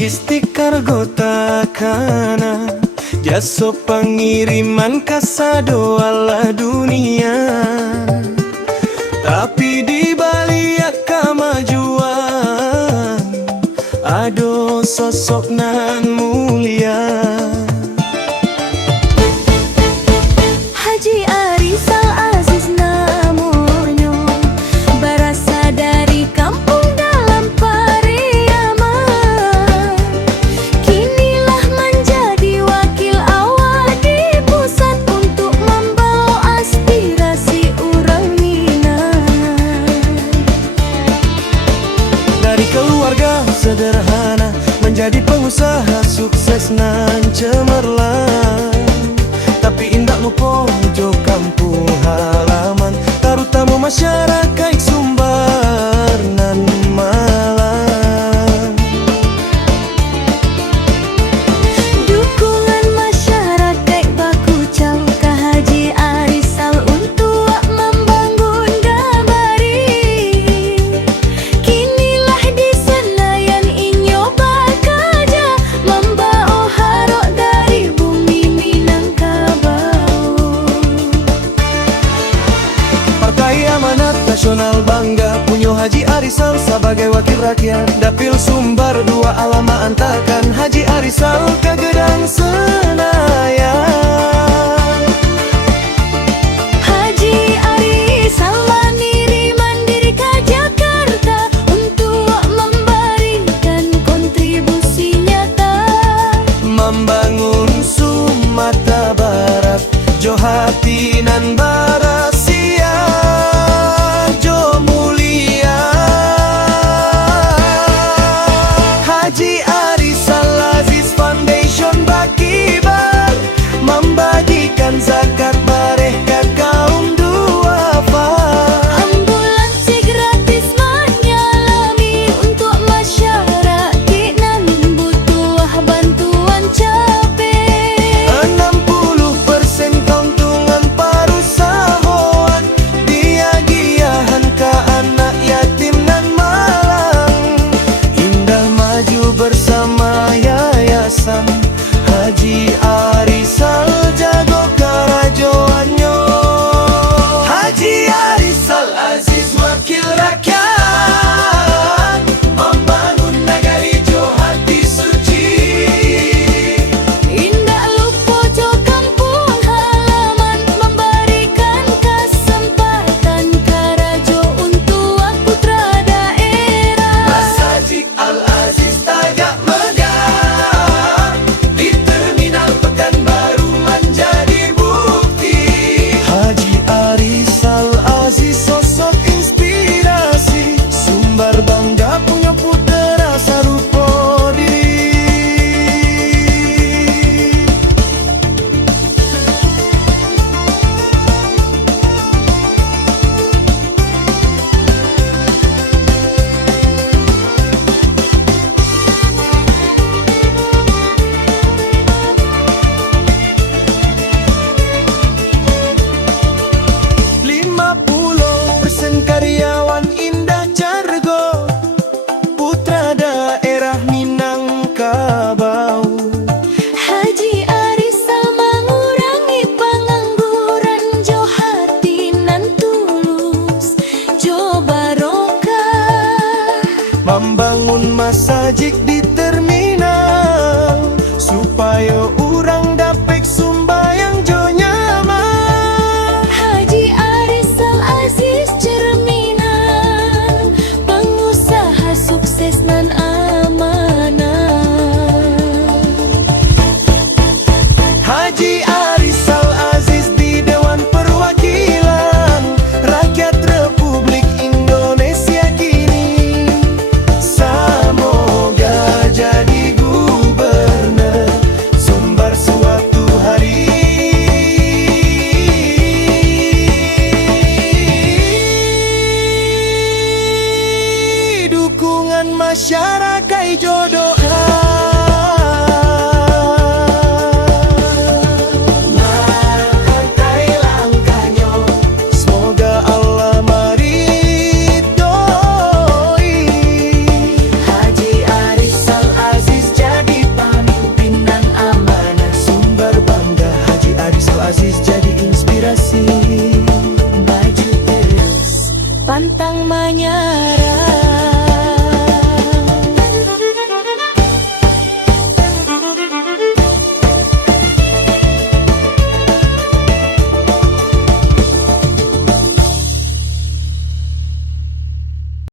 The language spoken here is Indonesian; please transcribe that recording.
logistik kargo takana, jasa pengiriman kasado ala dunia. Tapi di balik kemajuan ado sosok nan mulia. Haji Arizal Aziz namanya, berasal dari kampung dalam Pariaman. Kinilah menjadi wakil awal di pusat untuk membawa aspirasi orang Minang. Dari keluarga sederhana menjadi pengusaha sukses nan cemerlang. Tapi indah pojok kampung halaman, terutama masyarakat Sumbar nan Malang. Dukungan masyarakat baku cau ke Haji Arizal untuk membangun Gambari. Kinilah di Senayan inyo bekerja, membawa harok dari bumi Minangkabau. Partai Amanat Nasional bangga punya Haji Arizal sebagai wakil rakyat. Dapil Sumbar 2 alama antakan Haji Arizal ke Gedang Senayan. Haji Arizal mandiri ke Jakarta untuk memberikan kontribusi nyata, Membangun Sumatera Barat, Johati nan Barasia, Jo Mulia. Haji Arizal Aziz Foundation bakibar, membagikan zakat bareh ke kaum duafa. ambulansi gratis menyalami untuk masyarakat nan butuh bantuan capek. 60% keuntungan perusahaan diagiahan ke anak yatim nan malang. Indah maju bersama yayasan Haji Arizal jago kerajaannya. Haji Arizal Aziz wakil rakyat, membangun negari Johati suci. Indah lupa jo kampung halaman, memberikan kesempatan karajo untuk putra daerah. Masjid Al-Aziz tagak megah, di terminal Pekanbaru menjadi bukti. Haji Arizal Aziz sosok inspirasi, Sumbar bangga punya putra sarupa diri. Lima puluh persen karyawan Indah Cargo, putra daerah Minangkabau. Haji Arizal mengurangi pengangguran, Johati nan tulus, Jo barokah. Membangun masjid di terminal supaya orang dapat sumbayang jo nyaman. Haji Arizal Aziz cerminan pengusaha sukses nan amanah. Haji Arizal Aziz di Dewan Perwakilan Rakyat Republik Indonesia kini, semoga jadi gubernur Sumbar suatu hari. Dukungan masyarakat jodoh